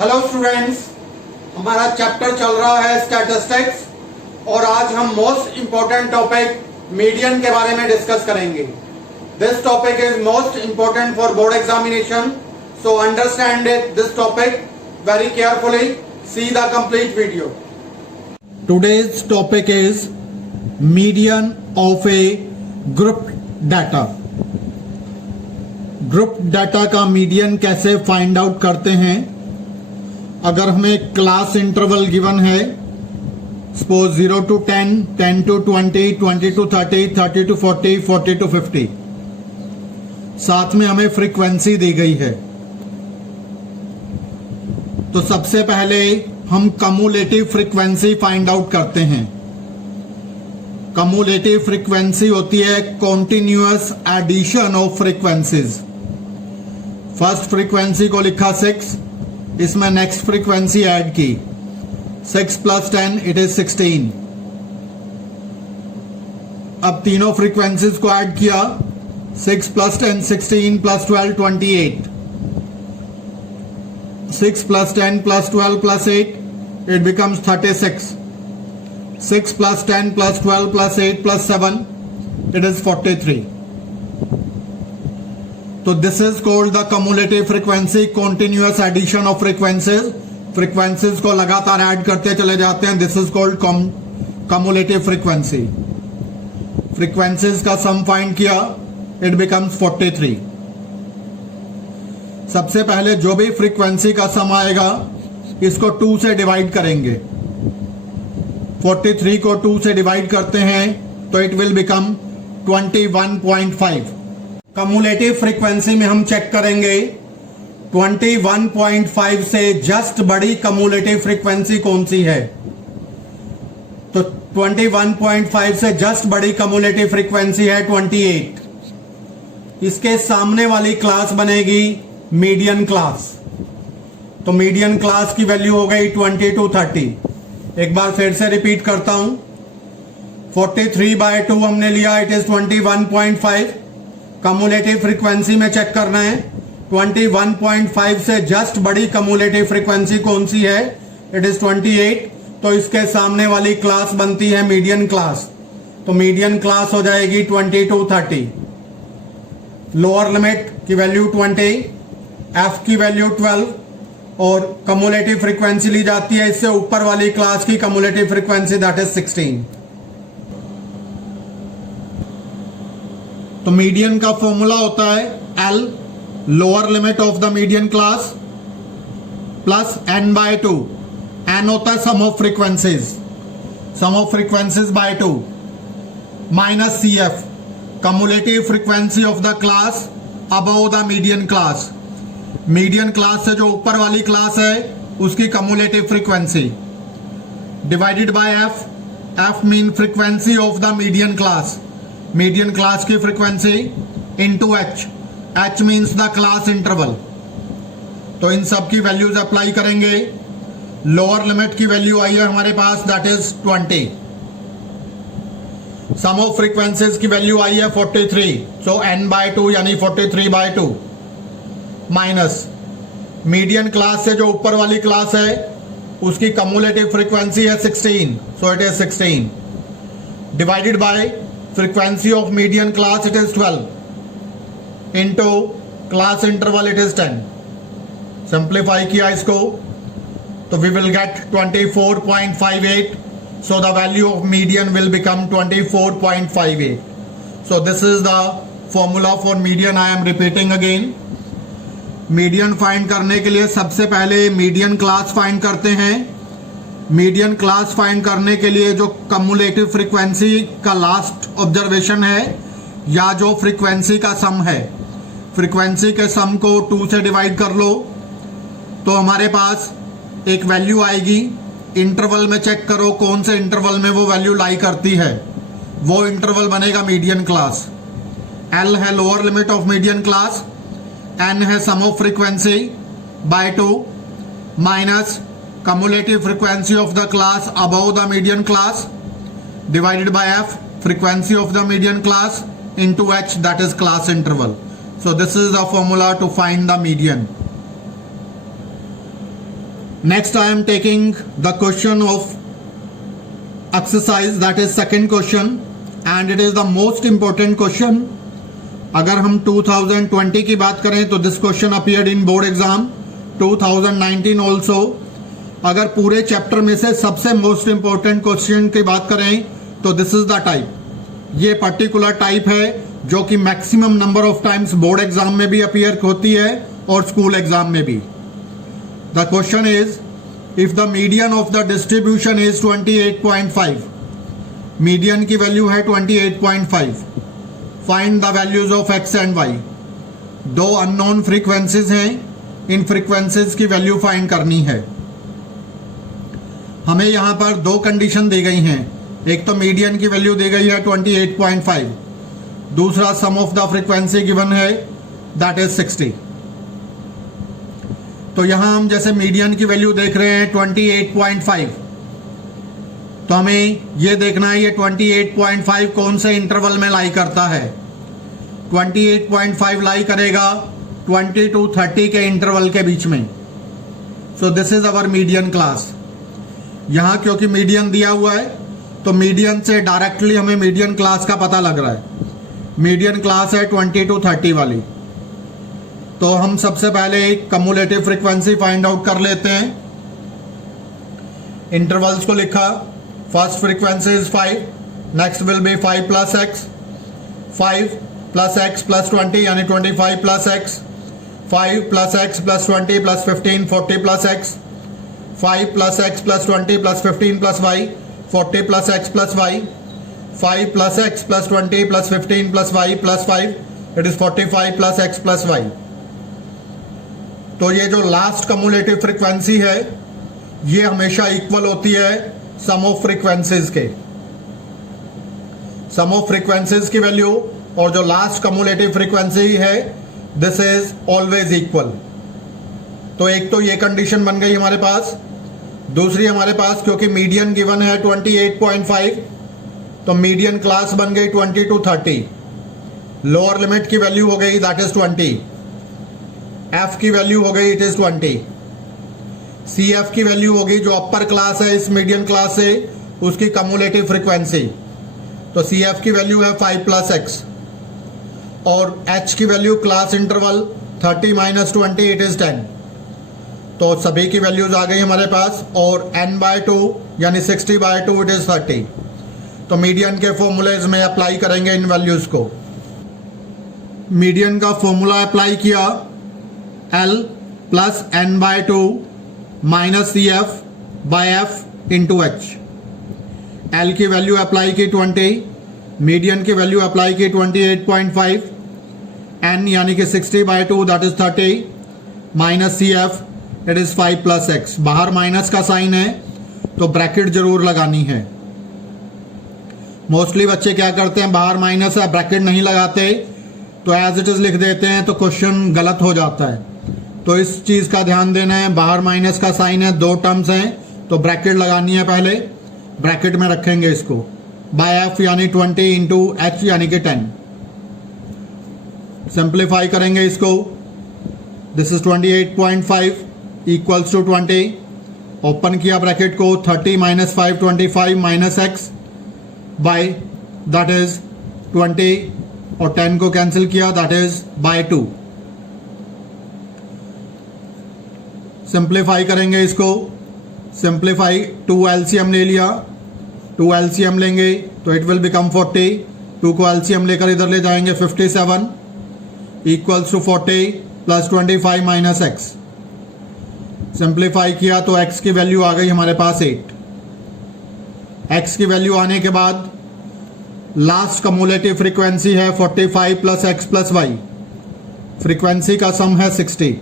Hello students, हमारा chapter चल रहा है स्टैटिस्टिक्स और आज हम मोस्ट इंपॉर्टेंट टॉपिक मीडियन के बारे में डिस्कस करेंगे। This topic is most important for board examination, so understand this topic very carefully, see the complete video. Today's topic is median of A group data. Group data का median कैसे find out करते हैं? अगर हमें class interval given है, suppose 0 to 10, 10 to 20, 20 to 30, 30 to 40, 40 to 50, साथ में हमें फ्रीक्वेंसी दी गई है, तो सबसे पहले हम कम्युलेटिव फ्रीक्वेंसी फाइंड आउट करते हैं। कम्युलेटिव फ्रीक्वेंसी होती है continuous addition of frequencies. First frequency को लिखा 6, इसमें नेक्स्ट फ्रीक्वेंसी ऐड की 6 + 10 इट इज 16। अब तीनों फ्रीक्वेंसीज को ऐड किया, 6 + 10 16 + 12 28, 6 + 10 + 12 + 8 it becomes 36, 6 + 10 + 12 + 8 + 7 it is 43. तो this is called the cumulative frequency, continuous addition of frequencies. Frequencies को लगातार ऐड करते चले जाते हैं, this is called cumulative frequency. Frequencies का सम फाइंड किया, इट बिकम्स 43। सबसे पहले जो भी फ्रीक्वेंसी का सम आएगा इसको 2 से डिवाइड करेंगे। 43 को 2 से डिवाइड करते हैं तो it will become 21.5। Cumulative frequency में हम चेक करेंगे 21.5 से जस्ट बड़ी कम्युलेटिव फ्रीक्वेंसी कौन सी है। तो 21.5 से जस्ट बड़ी कम्युलेटिव फ्रीक्वेंसी है 28। इसके सामने वाली क्लास बनेगी मीडियन क्लास। तो मीडियन क्लास की वैल्यू हो गई 20 to 30। एक बार फिर से रिपीट करता हूं, 43/2 हमने लिया, इट इज 21.5। कम्युलेटिव फ्रीक्वेंसी में चेक करना है 21.5 से जस्ट बड़ी कम्युलेटिव फ्रीक्वेंसी कौन सी है, इट इज 28। तो इसके सामने वाली क्लास बनती है मीडियन क्लास। तो मीडियन क्लास हो जाएगी 20 to 30। लोअर लिमिट की वैल्यू 20, एफ की वैल्यू 12 और कम्युलेटिव फ्रीक्वेंसी ली जाती है इससे ऊपर वाली क्लास की कम्युलेटिव फ्रीक्वेंसी, दैट इज 16। तो मीडियन का फॉर्मूला होता है L, lower limit of the median class, plus n/2। n होता है sum of frequencies, sum of frequencies by 2, minus CF, cumulative frequency of the class above the median class. Median class से जो ऊपर वाली class है उसकी cumulative frequency, divided by F। F mean frequency of the median class, median class की frequency, into H। H means the class interval. तो इन सब की वैल्यूज अप्लाई करेंगे। लोअर लिमिट की वैल्यू आई है हमारे पास, that is 20। Sum of frequencies की वैल्यू आई है 43, सो n/2 यानी 43/2, माइनस मीडियन क्लास से जो ऊपर वाली क्लास है उसकी कम्युलेटिव फ्रीक्वेंसी है 16, so it is 16, divided by frequency of median class, it is 12, into class interval, it is 10। Simplify किया इसको तो we will get 24.58, so the value of median will become 24.58. so this is the formula for median. I am repeating again. Median find करने के लिए सबसे पहले median class find करते हैं। मीडियन क्लास फाइंड करने के लिए जो कम्युलेटिव फ्रीक्वेंसी का लास्ट ऑब्जर्वेशन है या जो फ्रीक्वेंसी का सम है, फ्रीक्वेंसी के सम को 2 से डिवाइड कर लो तो हमारे पास एक वैल्यू आएगी। इंटरवल में चेक करो कौन से इंटरवल में वो वैल्यू लाई करती है, वो इंटरवल बनेगा मीडियन क्लास। L है lower limit of median class, N है sum of frequency by 2, minus cumulative frequency of the class above the median class divided by F, frequency of the median class, into H, that is class interval. So this is the formula to find the median. Next I am taking the question of exercise, that is second question, and it is the most important question. अगर हम 2020 की बात करें तो this question appeared in board exam 2019 also. अगर पूरे chapter में से सबसे मोस्ट इंपॉर्टेंट क्वेश्चन की बात करें तो दिस इज द टाइप. ये पर्टिकुलर टाइप है जो कि maximum number of times board exam में भी अपीयर होती है और स्कूल एग्जाम में भी. The question is, if the median of the distribution is 28.5, median की वैल्यू है 28.5, find the values of X and Y. दो अननोन फ्रीक्वेंसीज हैं, इन फ्रीक्वेंसीज की वैल्यू फाइंड करनी है. हमें यहां पर दो कंडीशन दी गई हैं. एक तो मीडियन की वैल्यू दी गई है 28.5, दूसरा सम ऑफ द फ्रीक्वेंसी गिवन है दैट इज 60. तो यहां हम जैसे मीडियन की वैल्यू देख रहे हैं 28.5, तो हमें यह देखना है ये 28.5 कौन से इंटरवल में लाई करता है. 28.5 लाई करेगा 20 to 30 के इंटरवल के बीच में. So this is our median class. यहां क्योंकि मीडियन दिया हुआ है तो मीडियन से डायरेक्टली हमें मीडियन क्लास का पता लग रहा है. मीडियन क्लास है 20 to 30 वाली. तो हम सबसे पहले एक कम्युलेटिव फ्रीक्वेंसी फाइंड आउट कर लेते हैं. इंटरवल्स को लिखा. First frequency is 5, next will be 5 plus X, 5 plus X plus 20 यानी 25 plus X, 5 plus X plus 20 plus 15 40 plus X, 5 plus X plus 20 plus 15 plus Y 40 plus X plus Y, 5 plus X plus 20 plus 15 plus Y plus 5, it is 45 plus X plus Y. तो ये जो last cumulative frequency है ये हमेशा equal होती है sum of frequencies के. सम of frequencies की वैल्यू और जो लास्ट कम्युलेटिव फ्रीक्वेंसी है दिस इज ऑलवेज इक्वल. तो एक तो ये कंडीशन बन गई हमारे पास. दूसरी हमारे पास क्योंकि मीडियन गिवन है 28.5 तो मीडियन क्लास बन गई 20 to 30. लोअर लिमिट की वैल्यू हो गई दैट इज 20. एफ की वैल्यू हो गई इट इज 20. सी एफ की वैल्यू होगी जो अपर क्लास है इस मीडियन क्लास से उसकी कम्युलेटिव फ्रीक्वेंसी. तो सी एफ की वैल्यू है 5 प्लस एक्स और एच की value class interval 30 minus 20 it is 10. तो सभी की वैल्यूज आ गई हमारे पास और n/2 यानी 60/2 इट इज 30. तो मीडियन के फॉर्मूलेज में अप्लाई करेंगे इन वैल्यूज को. मीडियन का फॉर्मूला अप्लाई किया, L plus n/2 minus C F by F into H. L की वैल्यू अप्लाई की 20, मीडियन की वैल्यू अप्लाई की 28.5, n यानी कि 60/2 that is 30 minus C F it is 5 plus X. बाहर माइनस का साइन है तो ब्रैकेट जरूर लगानी है. मोस्टली बच्चे क्या करते हैं, बाहर माइनस है ब्रैकेट नहीं लगाते तो एज इट इज लिख देते हैं तो क्वेश्चन गलत हो जाता है. तो इस चीज का ध्यान देना है. बाहर माइनस का साइन है, दो टर्म्स हैं तो ब्रैकेट लगानी है. पहले ब्रैकेट में रखेंगे इसको. बाय एफ यानी 20 इंटू एच यानी कि 10. सिंप्लीफाई करेंगे इसको. This is 28.5 equals to 20. Open किया ब्रैकेट को. 30 minus 5 25 minus X by that is 20 और 10 को कैंसिल किया दैट इज बाय 2. सिंप्लीफाई करेंगे इसको. सिंप्लीफाई 2 एलसीएम ले लिया. 2 एलसीएम लेंगे तो इट विल बिकम 40. 2 को एलसीएम लेकर इधर ले जाएंगे 57 equals to 40 plus 25 minus X. Simplify किया तो x की वैल्यू आ गई हमारे पास 8. x की वैल्यू आने के बाद लास्ट कम्युलेटिव फ्रीक्वेंसी है 45 plus X plus Y. Frequency का सम है 60.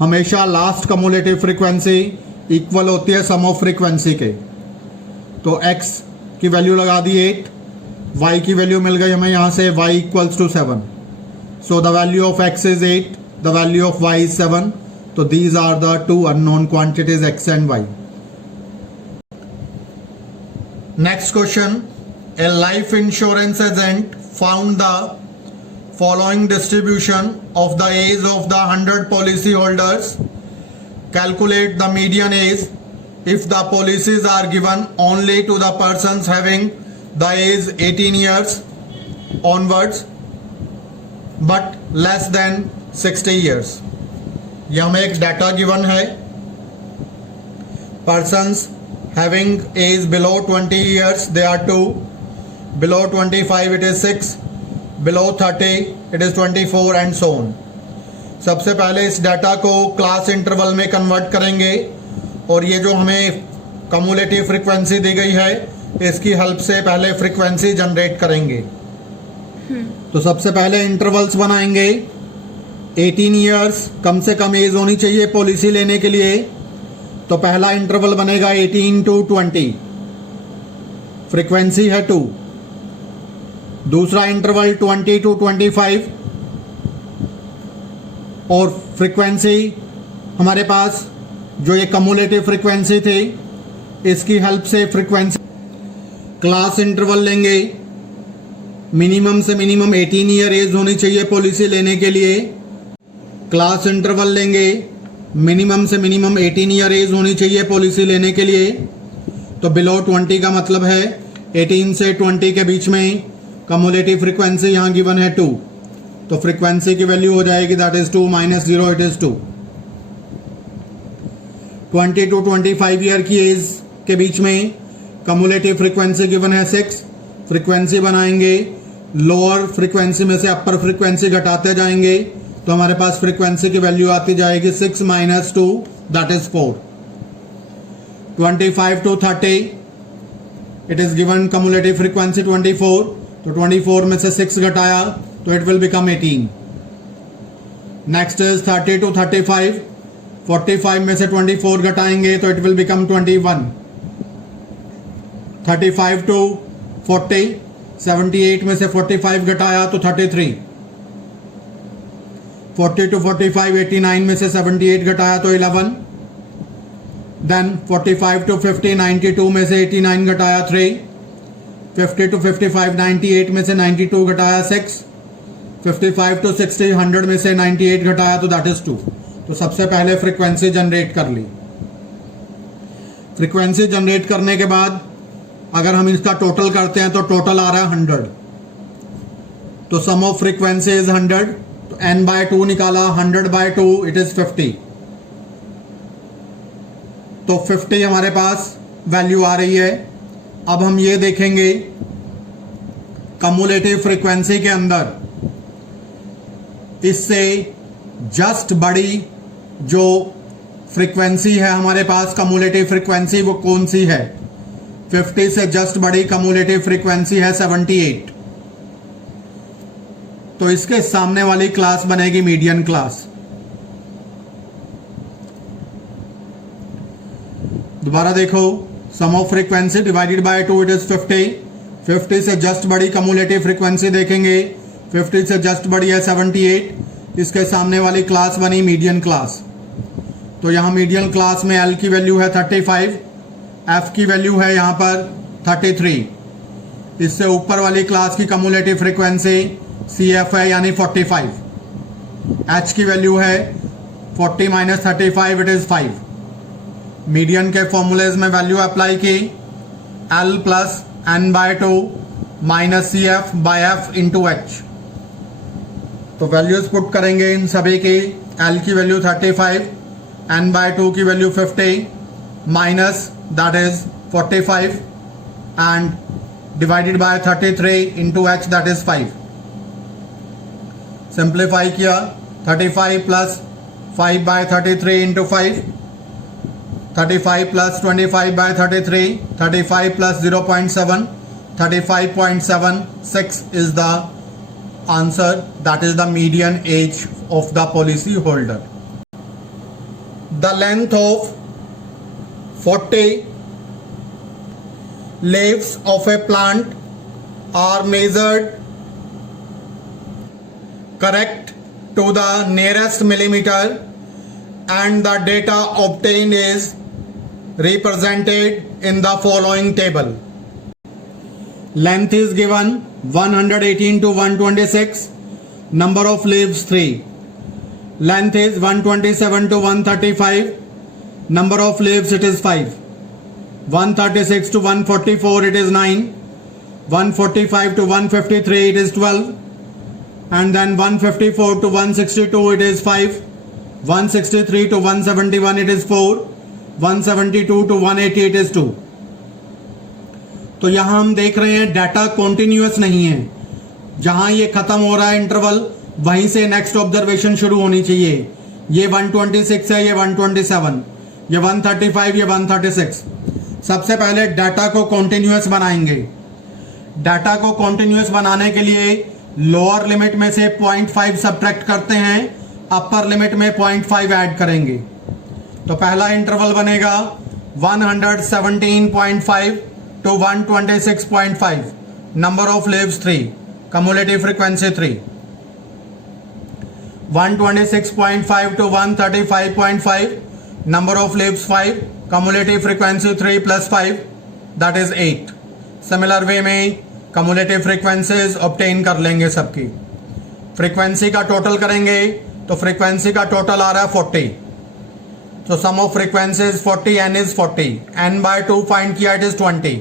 हमेशा लास्ट कम्युलेटिव फ्रीक्वेंसी इक्वल होती है सम ऑफ फ्रीक्वेंसी के. तो x की वैल्यू लगा दी 8, y की वैल्यू मिल गई हमें यहां से y equals to 7. So the value of x is 8, the value of y is 7. तो these are the two unknown quantities x and y. Next question. A life insurance agent found the following distribution of the age of the 100 policy holders calculate the median age if the policies are given only to the persons having the age 18 years onwards but less than 60 years. यह हमें एक data given है, persons having age below 20 years they are 2, below 25 it is 6, below 30 it is 24 and so on. सबसे पहले इस data को class interval में convert करेंगे और ये जो हमें कम्युलेटिव फ्रीक्वेंसी दी गई है इसकी हेल्प से पहले फ्रीक्वेंसी जनरेट करेंगे। तो सबसे पहले इंटरवल्स बनाएंगे। 18 इयर्स कम से कम एज होनी चाहिए पॉलिसी लेने के लिए, तो पहला इंटरवल बनेगा 18 to 20, फ्रीक्वेंसी है 2। दूसरा इंटरवल 20 to 25 और फ्रीक्वेंसी हमारे पास जो ये कम्युलेटिव फ्रीक्वेंसी थी इसकी हेल्प से फ्रीक्वेंसी क्लास इंटरवल लेंगे। मिनिमम से मिनिमम 18 ईयर एज होनी चाहिए पॉलिसी लेने के लिए। क्लास इंटरवल लेंगे, मिनिमम से मिनिमम 18 ईयर एज होनी चाहिए पॉलिसी लेने के लिए। तो बिलो 20 का मतलब है 18 से 20 के बीच में कम्युलेटिव फ्रीक्वेंसी यहाँ गिवन है 2, तो फ्रीक्वेंसी की वैल्यू हो जाएगी that is 2 minus 0 it is 2। 20 to 25 year की एज के बीच में कम्युलेटिव फ्रीक्वेंसी गिवन है 6। फ्रीक्वेंसी बनाएंगे, लोअर फ्रीक्वेंसी में से अपर फ्रीक्वेंसी घटाते जाएंगे तो हमारे पास फ्रीक्वेंसी की वैल्यू आती जाएगी 6 minus 2 that is 4। 25 to 30 it is given cumulative frequency 24, तो 24 में से 6 घटाया तो it will become 18। Next is 30 to 35, 45 में से 24 घटाएंगे तो इट विल बिकम 21। 35 to 40, 78 में से 45 घटाया तो 33। 40 to 45, 89 में से 78 घटाया तो 11। देन 45 to 50, 92 में से 89 घटाया 3। 50 to 55, 98 में से 92 घटाया 6। 55 to 60, 100 में से 98 घटाया तो दैट इज 2। तो सबसे पहले फ्रीक्वेंसी जनरेट कर ली। फ्रीक्वेंसी जनरेट करने के बाद अगर हम इसका टोटल करते हैं तो टोटल आ रहा है 100, तो सम ऑफ फ्रीक्वेंसी इज 100, तो n by 2 निकाला, 100 by 2 इट इज 50, तो 50 हमारे पास वैल्यू आ रही है। अब हम ये देखेंगे कम्युलेटिव फ्रीक्वेंसी के अंदर इससे जस्ट बड़ी जो फ्रीक्वेंसी है हमारे पास कम्युलेटिव फ्रीक्वेंसी वो कौन सी है। 50 से जस्ट बड़ी कम्युलेटिव फ्रीक्वेंसी है 78, तो इसके सामने वाली क्लास बनेगी मीडियन क्लास। दोबारा देखो, sum of frequency divided by 2 it is 50। 50 से जस्ट बड़ी कम्युलेटिव फ्रीक्वेंसी देखेंगे, 50 से जस्ट बड़ी है 78, इसके सामने वाली क्लास बनी मीडियन क्लास। तो यहां मीडियन क्लास में L की वैल्यू है 35, F की वैल्यू है यहां पर 33। इससे ऊपर वाली क्लास की कम्युलेटिव फ्रीक्वेंसी CF है यानी 45। H की वैल्यू है 40 माइनस 35 इट इज 5। मीडियन के फॉर्मूलेज में वैल्यू अप्लाई की, L plus n by 2 minus CF by F into H। तो वैल्यूज पुट करेंगे इन सभी की। L की वैल्यू 35, n बाय 2 की value 50 minus that is 45 and divided by 33 into H that is 5। Simplify किया, 35 plus 5 by 33 into 5, 35 plus 25 by 33, 35 plus 0.7, 35.76 is the answer, that is the median age of the policy holder. The length of 40 leaves of a plant are measured correct to the nearest millimeter and the data obtained is represented in the following table. Length is given 118 to 126, number of leaves 3. Length is 127 to 135, Number of leaves, it is 5. 136 to 144, it is 9. 145 to 153, it is 12. And then 154 to 162, it is 5. 163 to 171, it is 4. 172 to 180, it is 2. तो यहां हम देख रहे हैं data continuous नहीं है. जहां ये खत्म हो रहा है इंटरवल, वहीं से नेक्स्ट ऑब्जर्वेशन शुरू होनी चाहिए. ये 126 है, ये 127, ये 135, ये 136. सबसे पहले डाटा को कॉन्टिन्यूअस बनाएंगे. डाटा को कॉन्टिन्यूअस बनाने के लिए लोअर लिमिट में से 0.5 सब्ट्रैक्ट करते हैं, अपर लिमिट में 0.5 ऐड करेंगे. तो पहला इंटरवल बनेगा 117.5 to 126.5. Number of leaves 3, cumulative frequency 3. 126.5 to 135.5, number of leaves 5, cumulative frequency 3 plus 5, that is 8. Similar way में cumulative frequencies obtain कर लेंगे सबकी. frequency का टोटल करेंगे तो frequency का टोटल आ रहा है 40. So sum of frequencies 40, n is 40. n by 2 find किया, it is 20.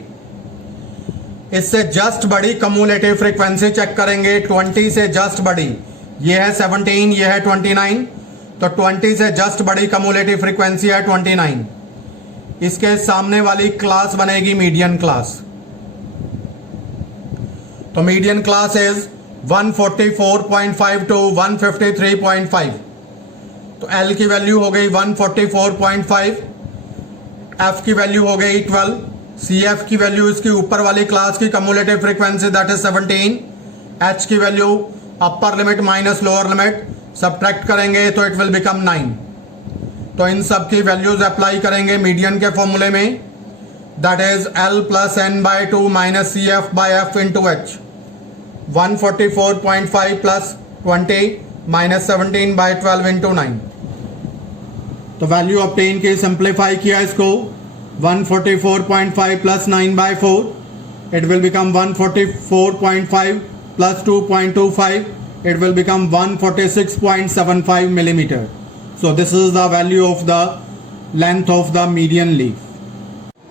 इससे जस्ट बड़ी cumulative frequency चेक करेंगे. 20 से जस्ट बड़ी ये है 17, ये है 29. तो 20 से जस्ट बड़ी cumulative frequency है 29. इसके सामने वाली क्लास बनेगी मीडियन क्लास. तो मीडियन क्लास इज 144.5 टू 153.5. तो L की वैल्यू हो गई 144.5, F की वैल्यू हो गई 12, CF की वैल्यू इसकी ऊपर वाली क्लास की cumulative frequency that is 17, H की value upper limit minus lower limit subtract करेंगे तो इट विल बिकम 9. तो इन सब की वैल्यूज अप्लाई करेंगे मीडियन के फॉर्मूले में, that is L plus n by 2 minus CF by F into H. 144.5 plus 20 minus 17 by 12 into 9. तो वैल्यू ऑब्टेन की सिंप्लीफाई किया इसको. 144.5 plus 9 by 4, it will become 144.5 plus 2.25, it will become 146.75 millimeter. So this is the value of the length of the median leaf.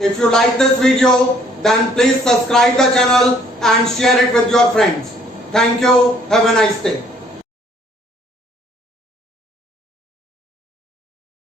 If you like this video, then please subscribe the channel and share it with your friends. Thank you. Have a nice day.